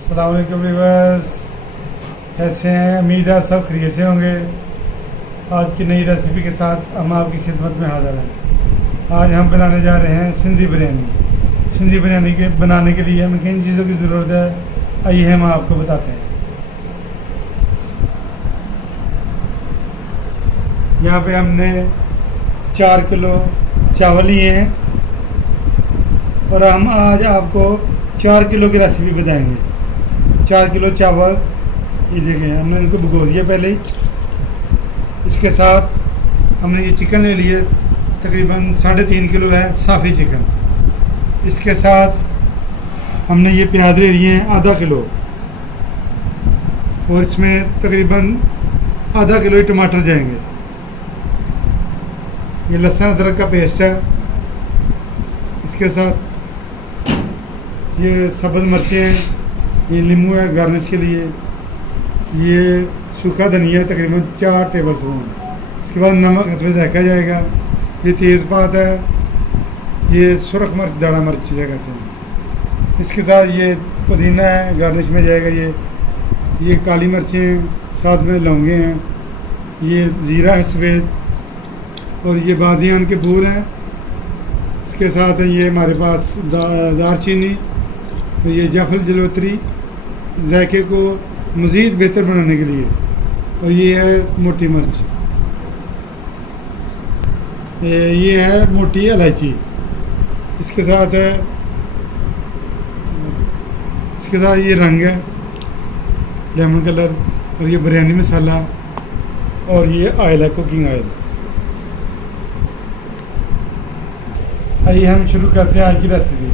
अस्सलाम वालेकुम व्यूअर्स, कैसे हैं? उम्मीद है सब खैरियत से होंगे। आज की नई रेसिपी के साथ हम आपकी खिदमत में हाजिर हैं। आज हम बनाने जा रहे हैं सिंधी बिरयानी। सिंधी बिरयानी के बनाने के लिए हमें किन चीज़ों की ज़रूरत है, आइए हम आपको बताते हैं। यहाँ पे हमने 4 किलो चावल लिए हैं और हम आज आपको 4 किलो की रेसिपी बताएंगे। 4 किलो चावल, ये देखें हमने इनको भिगो दिया पहले ही। इसके साथ हमने ये चिकन ले लिए, तकरीबन 3.5 किलो है साफ़ी चिकन। इसके साथ हमने ये प्याज ले लिए हैं आधा किलो, और इसमें तकरीबन आधा किलो ही टमाटर जाएंगे। ये लहसुन अदरक का पेस्ट है। इसके साथ ये सब्ज़ मिर्चें हैं, ये नींबू है गार्निश के लिए, ये सूखा धनिया तकरीबन 4 टेबल स्पून। इसके बाद नमक हस्बे जायका जाएगा। ये तेज़पात है, ये सुरख मिर्च दाढ़ा मिर्च जिसे कहते हैं। इसके साथ ये पुदीना है, गार्निश में जाएगा। ये काली मिर्चें, साथ में लौंगे हैं, ये ज़ीरा है सफ़ेद, और ये बादियान के फूल हैं। इसके साथ ये हमारे पास दालचीनी, तो ये जाफर जलवतरी जायके को मज़ीद बेहतर बनाने के लिए, और ये है मोटी मिर्च, ये है मोटी इलायची। इसके साथ ये रंग है लेमन कलर, और ये बिरयानी मसाला, और ये ऑयल है कुकिंग ऑयल। आइए हम शुरू करते हैं आज की रेसिपी।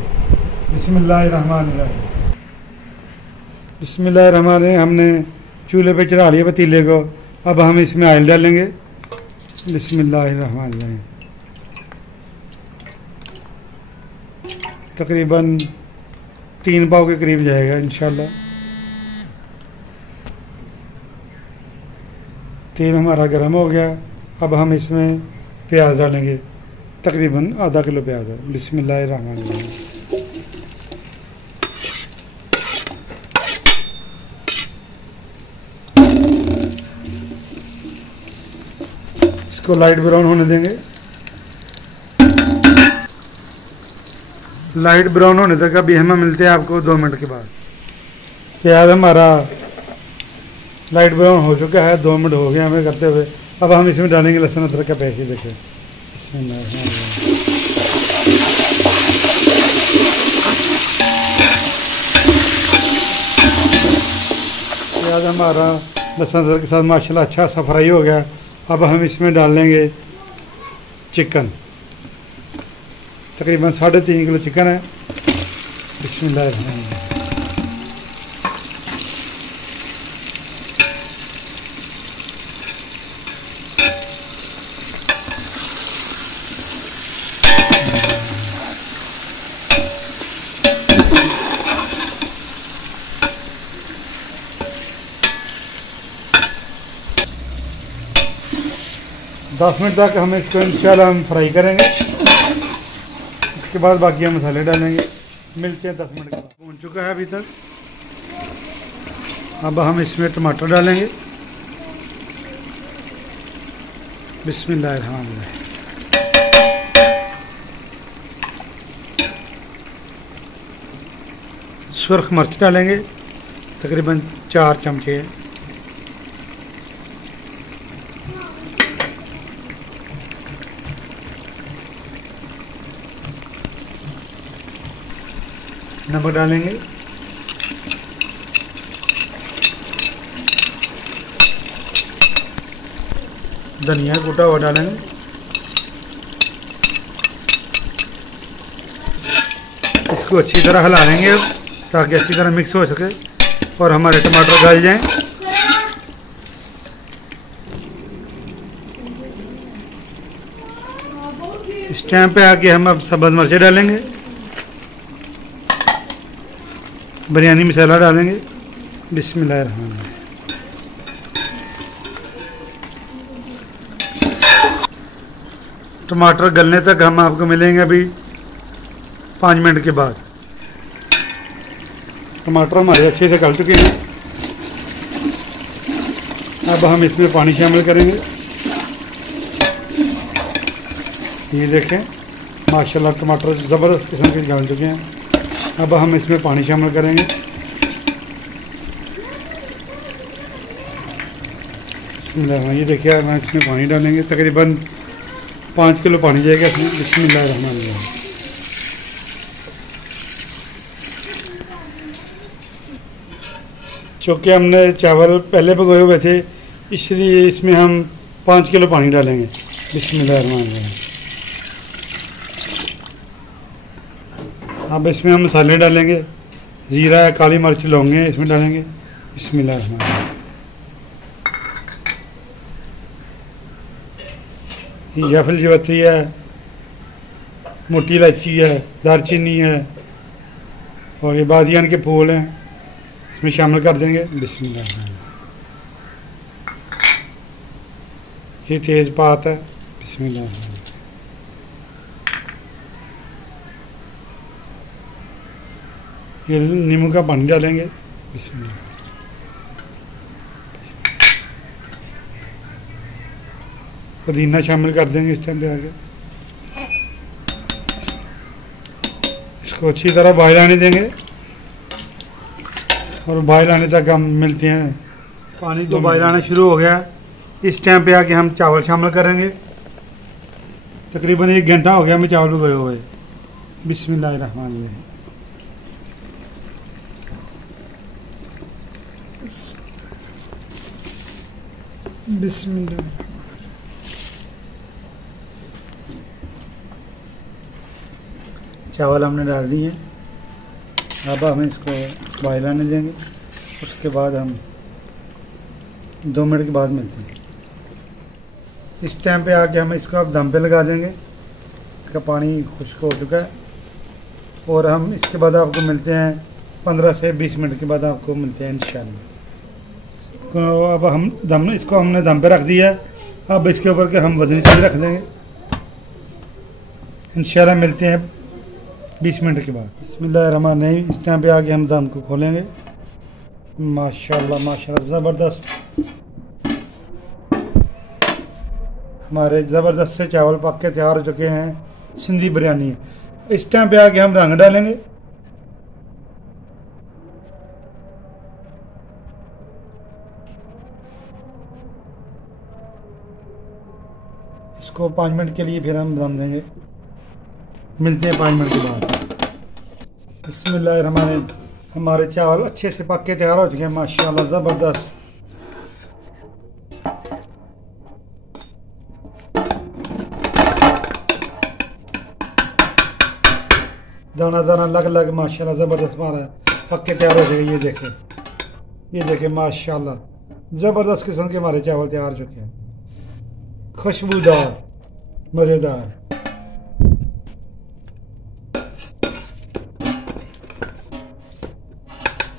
बिस्मिल्लाहिर्रहमानिर्रहीम। बिस्मिल्लाहिर्रहमानिर्रहीम। हमने चूल्हे पे चढ़ा लिया पतीले को। अब हम इसमें ऑयल डालेंगे। बिस्मिल्लाहिर्रहमानिर्रहीम। तकरीबन 3 पाव के करीब जाएगा इंशाल्लाह। तेल हमारा गर्म हो गया। अब हम इसमें प्याज डालेंगे, तकरीबन आधा किलो प्याज है। बिस्मिल्लाहिर्रहमानिर्रहीम। इसको लाइट ब्राउन होने देंगे। लाइट ब्राउन होने तक अभी हम मिलते हैं आपको 2 मिनट के बाद। प्याज हमारा लाइट ब्राउन हो चुका है, 2 मिनट हो गए हमें करते हुए। अब हम इसमें डालेंगे लहसुन अदरक का पेस्ट। देखें, प्याज हमारा लहसुन अदरक के साथ माशाल्लाह अच्छा सा फ्राई हो गया। अब हम इसमें डाल लेंगे चिकन। तकरीबन 3.5 किलो चिकन है। बिस्मिल्लाह। 10 मिनट तक हम इसको इंशाल्लाह हम फ्राई करेंगे। इसके बाद बाकी हम मसाले डालेंगे। मिलते हैं 10 मिनट के बाद। भून चुका है अभी तक। अब हम इसमें टमाटर डालेंगे। बिस्मिल्लाहिर्रहमानिर्रहीम। सुर्ख मिर्च डालेंगे, तकरीबन 4 चमचे। नमक डालेंगे। धनिया कूटा हुआ डालेंगे। इसको अच्छी तरह हिला लेंगे अब, ताकि अच्छी तरह मिक्स हो सके और हमारे टमाटर गल जाएं। इस टाइम पे आके हम अब सब्ज़ मिर्चें डालेंगे, बिरयानी मसाला डालेंगे। बिस्मिल्लाहिर्रहमानिर्रहीम। टमाटर गलने तक हम आपको मिलेंगे अभी 5 मिनट के बाद। टमाटर हमारे अच्छे से गल चुके हैं। अब हम इसमें पानी शामिल करेंगे। ये देखें माशाल्लाह टमाटर ज़बरदस्त किस्म के गल चुके हैं। अब हम इसमें पानी शामिल करेंगे। बिस्मिल्लाह, ये देखिए हम इसमें पानी डालेंगे। तकरीबन 5 किलो पानी जाएगा इसमें। बिस्मिल्लाहिर्रहमानिर्रहीम। चूँकि हमने चावल पहले भिगोए हुए थे, इसलिए इसमें हम 5 किलो पानी डालेंगे। बिस्मिल्लाहिर्रहमानिर्रहीम। अब इसमें हम मसाले डालेंगे। ज़ीरा है, काली मिर्च, लौंगे इसमें डालेंगे। बिस्मिल्लाहिर्रहमानिर्रहीम। ये जायफल जवैत्री है, मोटी इलायची है, दालचीनी है और ये बादियान के फूल हैं, इसमें शामिल कर देंगे। बिस्मिल्लाह। ये तेज़पात है। बिस्मिल्लाह। ये नींबू का पानी डालेंगे। बिस्मिल्लाह। पुदीना शामिल कर देंगे इस टाइम पे आगे। इसको अच्छी तरह बॉयल आने देंगे और बॉयल आने तक हम मिलते हैं। पानी तो बॉयल आना शुरू हो गया। इस टाइम पे आके हम चावल शामिल करेंगे। तकरीबन 1 घंटा हो गया हमें चावल भिगोए हुए। बिस्मिल्लाहिर्रहमानिर्रहीम। बिस्मिल्लाह। चावल हमने डाल दिए। अब हम इसको बॉयल आने देंगे। उसके बाद हम 2 मिनट के बाद मिलते हैं। इस टाइम पे आके हम इसको अब दम पे लगा देंगे। इसका पानी खुश्क हो चुका है और हम इसके बाद आपको मिलते हैं 15 से 20 मिनट के बाद आपको मिलते हैं इंशाल्लाह। अब हम इसको हमने दम पे रख दिया है। अब इसके ऊपर के हम वजनी चीज़ रख देंगे। इंशाल्लाह मिलते हैं 20 मिनट के बाद। बिस्मिल्लाहिर्रहमानिर्रहीम। इस टाइम पे आके हम दम को खोलेंगे। माशाल्लाह माशाल्लाह ज़बरदस्त, हमारे ज़बरदस्त से चावल पक के तैयार हो चुके हैं। सिंधी बिरयानी। इस टाइम पे आके हम रंग डालेंगे। इसको 5 मिनट के लिए फिर हम दम देंगे। मिलते हैं 5 मिनट के बाद। बिस्मिल्लाहिर्रहमानिर्रहीम। हमारे चावल अच्छे से पक के तैयार हो चुके हैं माशाल्लाह ज़बरदस्त। दाना दाना लग लग माशाल्लाह ज़बरदस्त हमारा पक के तैयार हो चुके। ये देखें माशाल्लाह ज़बरदस्त किस्म के हमारे चावल तैयार हो चुके हैं। खुशबूदार, मज़ेदार।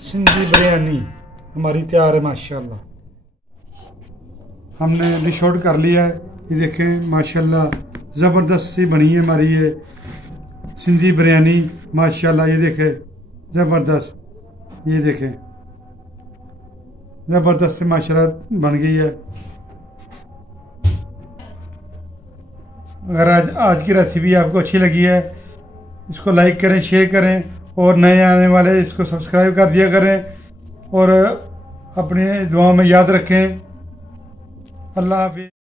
सिंधी बिरयानी हमारी तैयार है माशाल्लाह। हमने डिश आउट कर लिया है। ये देखें माशाल्लाह ज़बरदस्त सी बनी है हमारी ये सिंधी बिरयानी माशाल्लाह। ये देखें ज़बरदस्त, ये देखें ज़बरदस्त माशाल्लाह बन गई है। अगर आज की रेसिपी आपको अच्छी लगी है, इसको लाइक करें, शेयर करें और नए आने वाले इसको सब्सक्राइब कर दिया करें और अपने दुआ में याद रखें। अल्लाह हाफिज़।